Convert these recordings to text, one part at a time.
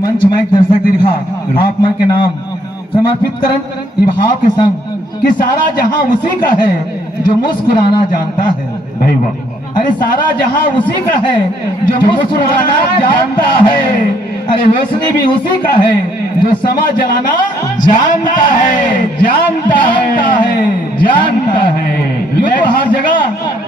मंच माइक दर्शक दीर्घा आप मन के नाम समर्पित करन ई भाव के संग कि सारा जहां उसी का है जो मुस्कुराना जानता है। भाई वाह, अरे सारा जहां उसी का है जो मुस्कुराना जानता है। अरे रोशनी भी उसी का है जो समा जलाना जानता है, जानता है, जानता है। यूं तो हर जगह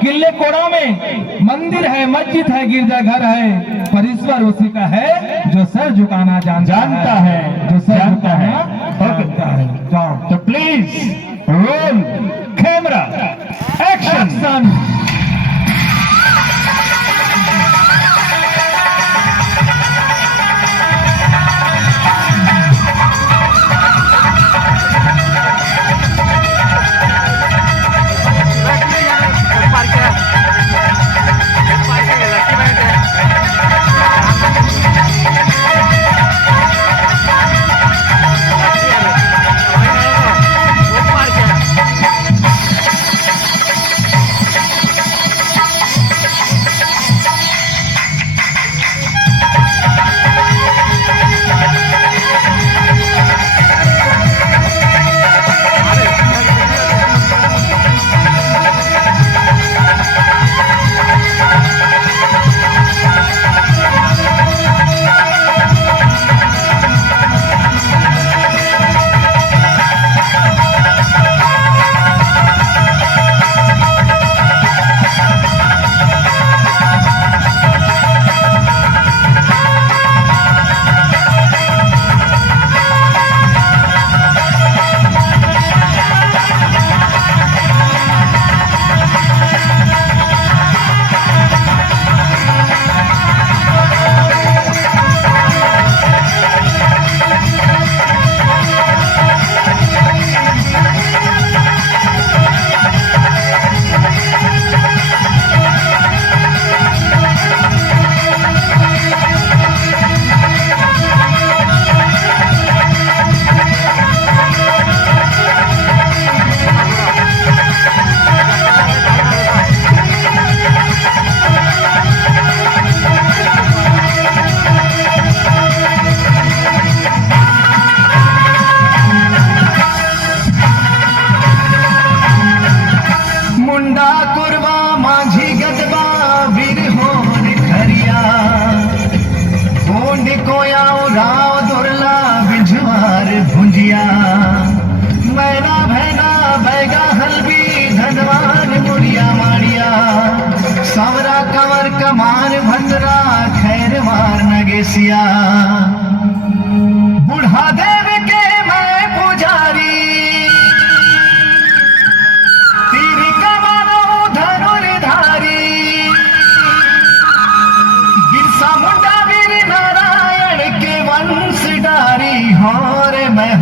किले कोड़ा में मंदिर है, मस्जिद है, गिरजाघर है, पर ईश्वर उसी का है जो सर झुकाना जानता है, जो सर जानता है। जानता है। जाओ तो please roll camera action. Savara Kanwar कमान भंडरा खैरवार नगेसिया बुढ़ा देव के मैं पुजारी तीर कमानो धनुर्धारी बिरसा मुंडा वीर नारायण के वंश डारी हौरे मैं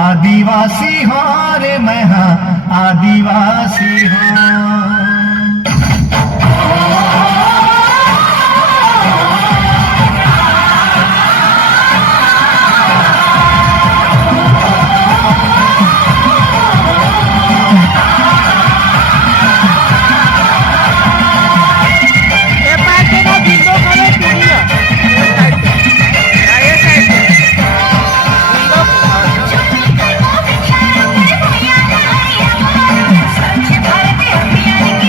आदिवासी हौरे मैं आदिवासी हूँ। Yeah.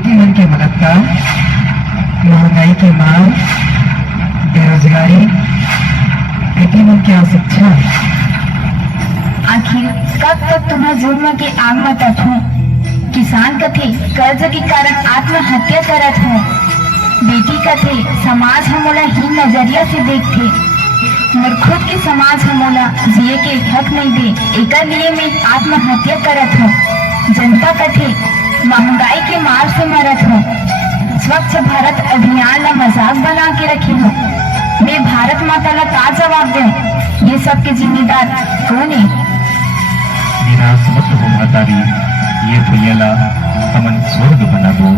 बेटी मन के बलात्कार, महंगाई की मार, बेरोजगारी, बेटी मन की अशिक्षा। आखिर कब तक तुम्हें जुर्म के आग में तकूं? किसान कथे कर्ज के कारण आत्महत्या करत हो, बेटी कथे समाज हमोला ही नजरिया से देखते, मगर खुद के समाज हमोला जिए के हक नहीं दे, एकर लिए मैं आत्महत्या करत हो। जनता कथे महंगाई के मार से मरत हो, स्वच्छ भारत अभियान ला मजाक बना के रखी हो। मैं भारत माता ला का जवाब दूं? ये सब के जिम्मेदार कौन है? निराश मत हो महतारी, ये भैयाला हमन स्वर्ग बना दो,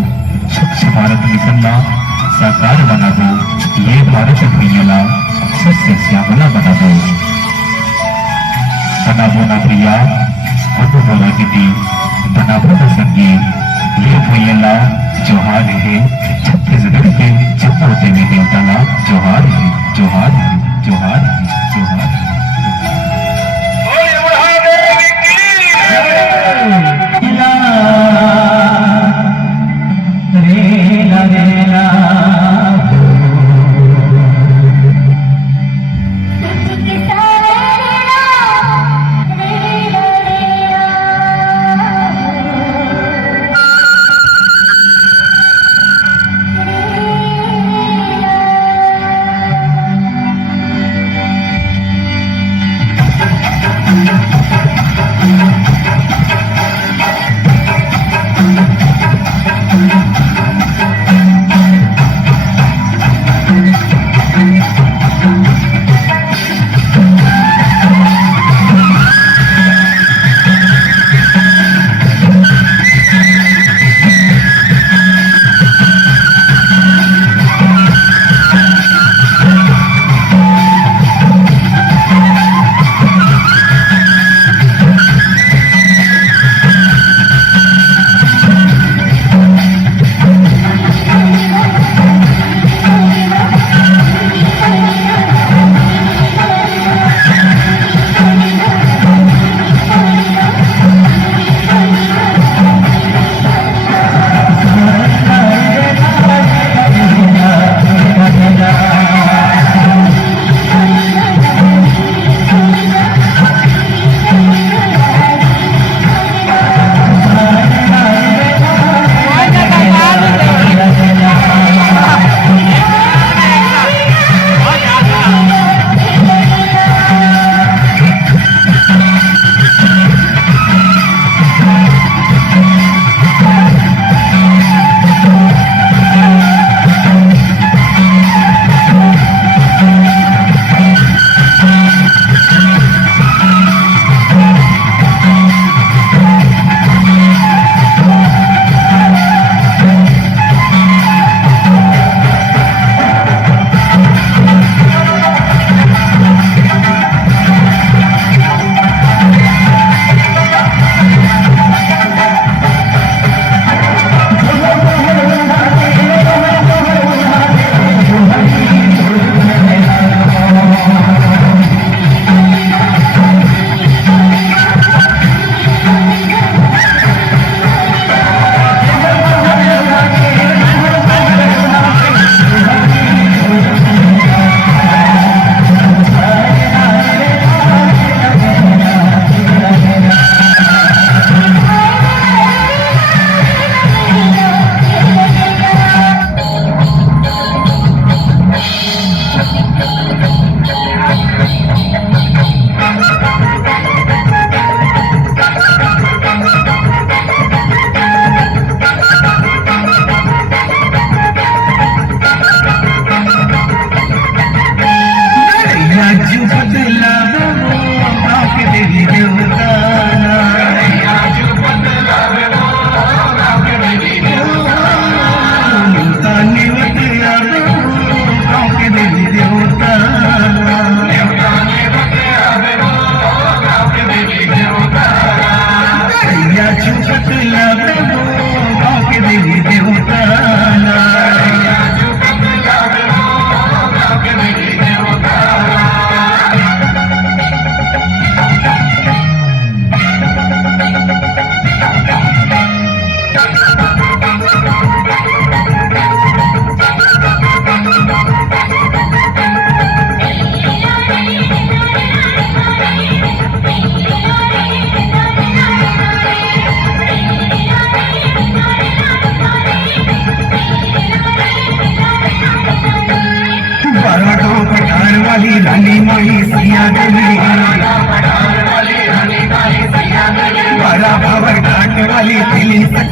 स्वच्छ भारत मिशन ला साकार बना दो, ये भारत भैयाला सस्य श्यामला बना दो। बनाबो ना भैया, अब बोला दीदी, बनाबो ना संगी, ये भैयाला जोहार है, छत्तीसगढ़ के जम्मू देवी देवता ला जोहार है, जोहार है, जोहार है, जोहार है।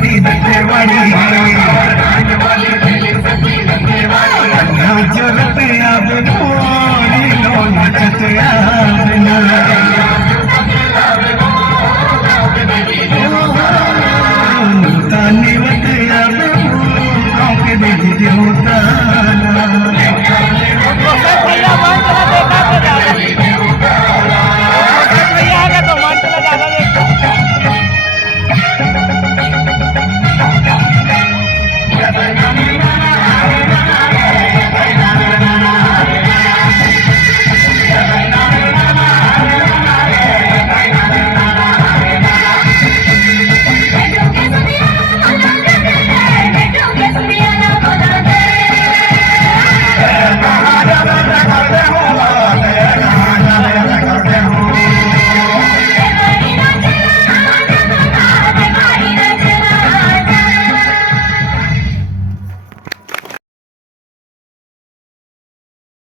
बस्ती दत्तेवाड़ी